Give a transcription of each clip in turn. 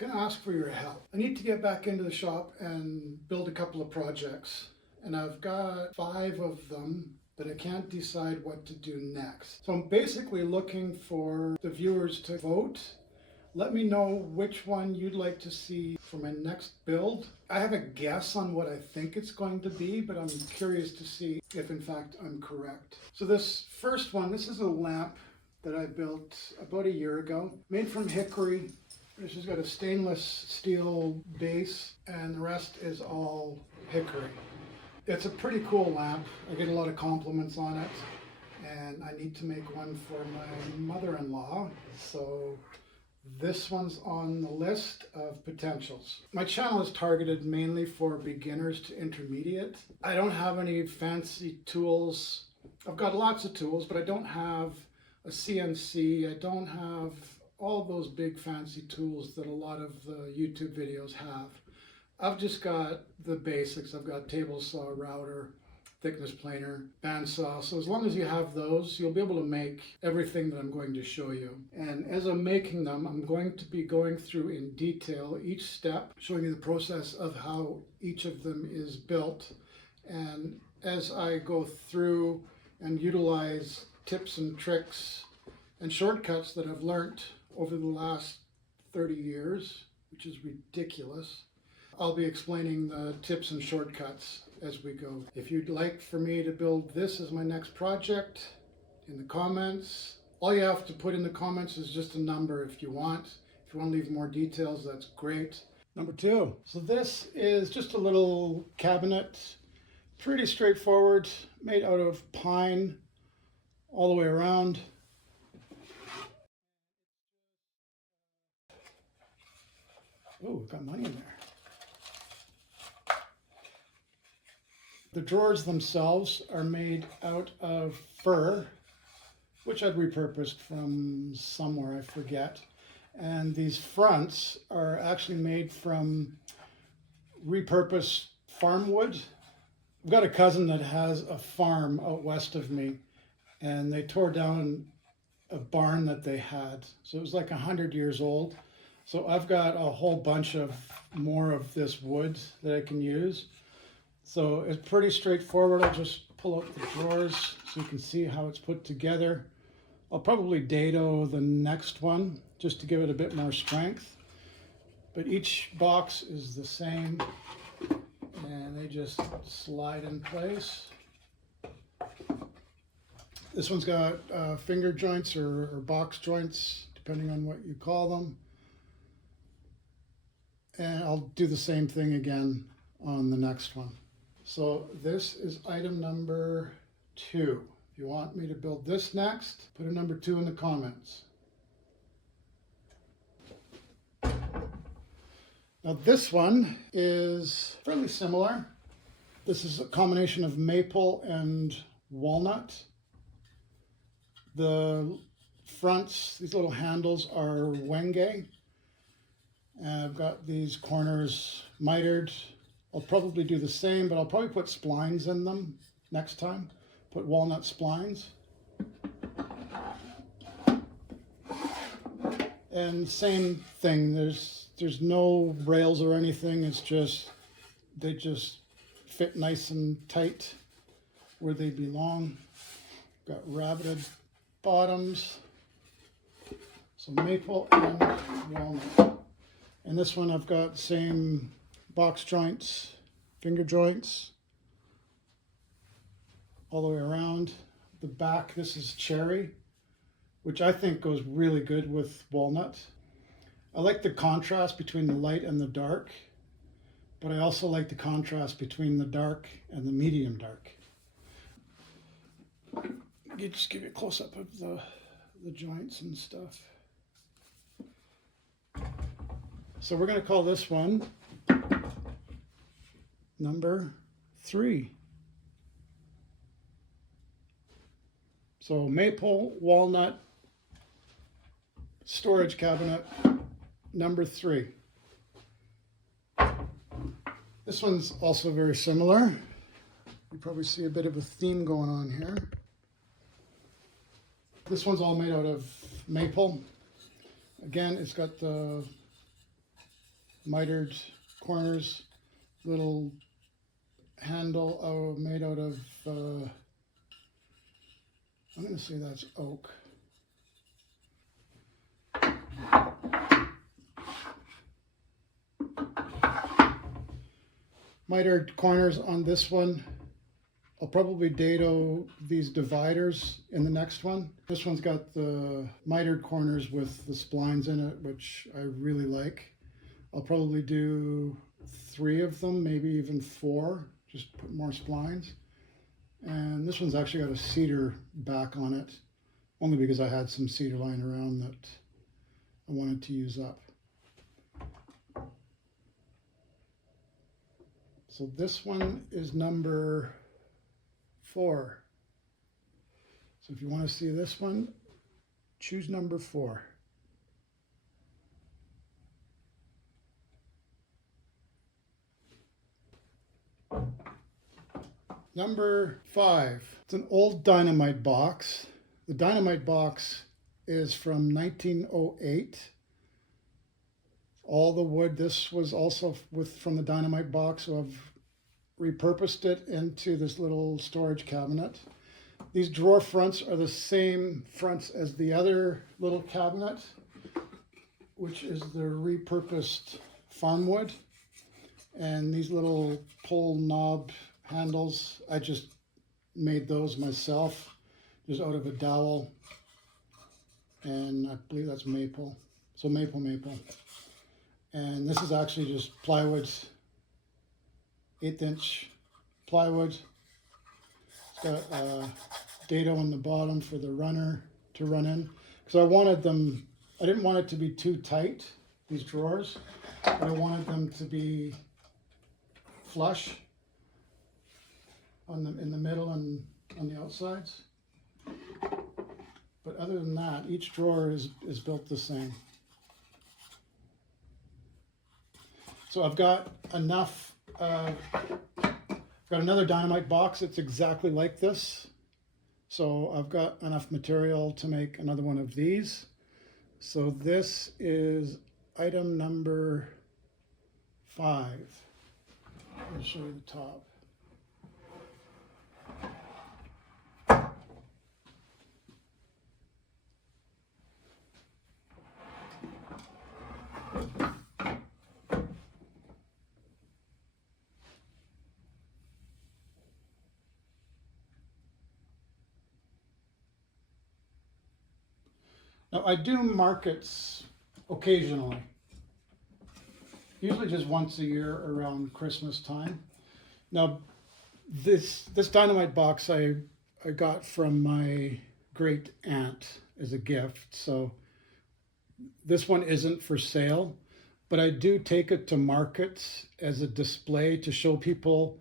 I'm gonna ask for your help. I need to get back into the shop and build a couple of projects, and I've got 5 of them, but I can't decide what to do next. So I'm basically looking for the viewers to vote. Let me know which one you'd like to see for my next build. I have a guess on what I think it's going to be, but I'm curious to see if in fact I'm correct. So this first one, this is a lamp that I built about a year ago, made from hickory. This has got a stainless steel base and the rest is all hickory. It's a pretty cool lamp. I get a lot of compliments on it, and I need to make one for my mother-in-law. So this one's on the list of potentials. My channel is targeted mainly for beginners to intermediate. I don't have any fancy tools. I've got lots of tools, but I don't have a CNC. I don't have all those big fancy tools that a lot of the YouTube videos have. I've just got the basics. I've got table saw, router, thickness planer, bandsaw. So as long as you have those, you'll be able to make everything that I'm going to show you. And as I'm making them, I'm going to be going through in detail each step, showing you the process of how each of them is built. And as I go through and utilize tips and tricks and shortcuts that I've learned over the last 30 years, which is ridiculous, I'll be explaining the tips and shortcuts as we go. If you'd like for me to build this as my next project, in the comments, all you have to put in the comments is just a number if you want. If you want to leave more details, that's great. Number 2. So this is just a little cabinet, pretty straightforward, made out of pine all the way around. Oh, we've got money in there. The drawers themselves are made out of fir, which I'd repurposed from somewhere, I forget. And these fronts are actually made from repurposed farm wood. I've got a cousin that has a farm out west of me, and they tore down a barn that they had. So it was like 100 years old. So I've got a whole bunch of more of this wood that I can use. So it's pretty straightforward. I'll just pull out the drawers so you can see how it's put together. I'll probably dado the next one just to give it a bit more strength. But each box is the same, and they just slide in place. This one's got finger joints or box joints, depending on what you call them. And I'll do the same thing again on the next one. So this is item number 2. If you want me to build this next, put a number 2 in the comments. Now this one is fairly similar. This is a combination of maple and walnut. The fronts, these little handles are wenge. And I've got these corners mitered. I'll probably do the same, but I'll probably put splines in them next time. Put walnut splines. And same thing, there's no rails or anything. It's just, they just fit nice and tight where they belong. Got rabbeted bottoms. So maple and walnut. And this one I've got same box joints, finger joints, all the way around. The back, this is cherry, which I think goes really good with walnut. I like the contrast between the light and the dark, but I also like the contrast between the dark and the medium dark. You just give you a close-up of the joints and stuff. So we're going to call this one number 3. So maple walnut storage cabinet number 3. This one's also very similar. You probably see a bit of a theme going on here. This one's all made out of maple. Again, it's got the mitered corners, little handle made out of, I'm going to say that's oak. Mitered corners on this one. I'll probably dado these dividers in the next one. This one's got the mitered corners with the splines in it, which I really like. I'll probably do 3 of them, maybe even 4, just put more splines. And this one's actually got a cedar back on it, only because I had some cedar lying around that I wanted to use up. So this one is number 4. So if you want to see this one, choose number 4. Number 5. It's an old Dynamite box. The Dynamite box is from 1908. All the wood, this was also from the Dynamite box, so I've repurposed it into this little storage cabinet. These drawer fronts are the same fronts as the other little cabinet, which is the repurposed farm wood. And these little pull knob handles, I just made those myself, just out of a dowel. And I believe that's maple. So maple. And this is actually just plywood, 1/8" plywood. It's got a dado on the bottom for the runner to run in. Because I didn't want it to be too tight, these drawers, but I wanted them to be flush in the middle and on the outsides. But other than that, each drawer is built the same. So I've got enough, I've got another Dynamite box that's exactly like this. So I've got enough material to make another one of these. So this is item number 5. I'll show you the top. Now I do markets occasionally, usually just once a year around Christmas time. Now this Dynamite box I got from my great aunt as a gift, so this one isn't for sale, but I do take it to markets as a display to show people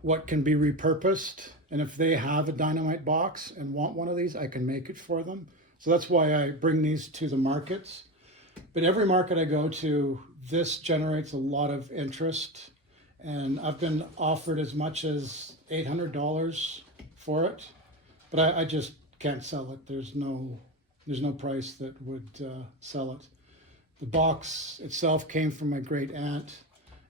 what can be repurposed. And if they have a Dynamite box and want one of these, I can make it for them. So that's why I bring these to the markets. But every market I go to, this generates a lot of interest. And I've been offered as much as $800 for it, but I just can't sell it. There's no price that would sell it. The box itself came from my great aunt,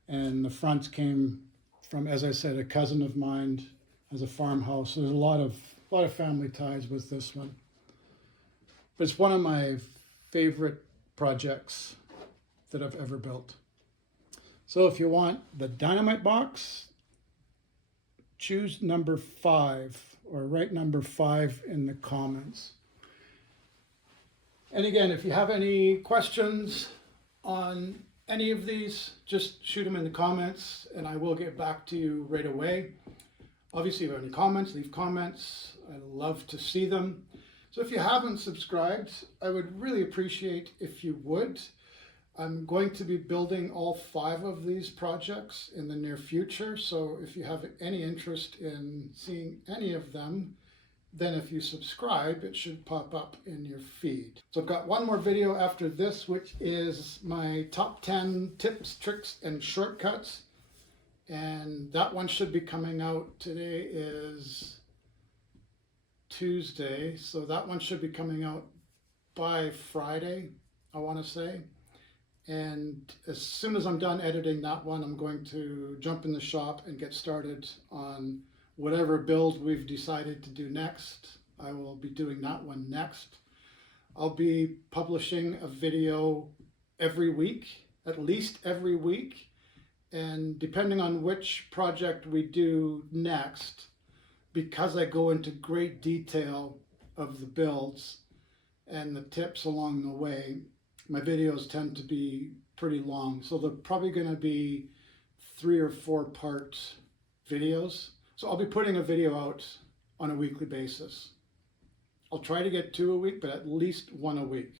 and the front came from, as I said, a cousin of mine as a farmhouse. There's a lot of family ties with this one. But it's one of my favorite projects that I've ever built. So if you want the Dynamite box, choose number 5 or write number 5 in the comments. And again, if you have any questions on any of these, just shoot them in the comments and I will get back to you right away. Obviously, if you have any comments, leave comments. I love to see them. So if you haven't subscribed, I would really appreciate if you would. I'm going to be building all 5 of these projects in the near future. So if you have any interest in seeing any of them, then if you subscribe, it should pop up in your feed. So I've got one more video after this, which is my top 10 tips, tricks, and shortcuts. And that one should be coming out. Today is Tuesday, so that one should be coming out by Friday, I want to say. And as soon as I'm done editing that one, I'm going to jump in the shop and get started on whatever build we've decided to do next. I will be doing that one next. I'll be publishing a video every week, at least every week. And depending on which project we do next, because I go into great detail of the builds and the tips along the way, my videos tend to be pretty long. So they're probably going to be 3 or 4 part videos. So I'll be putting a video out on a weekly basis. I'll try to get 2 a week, but at least 1 a week.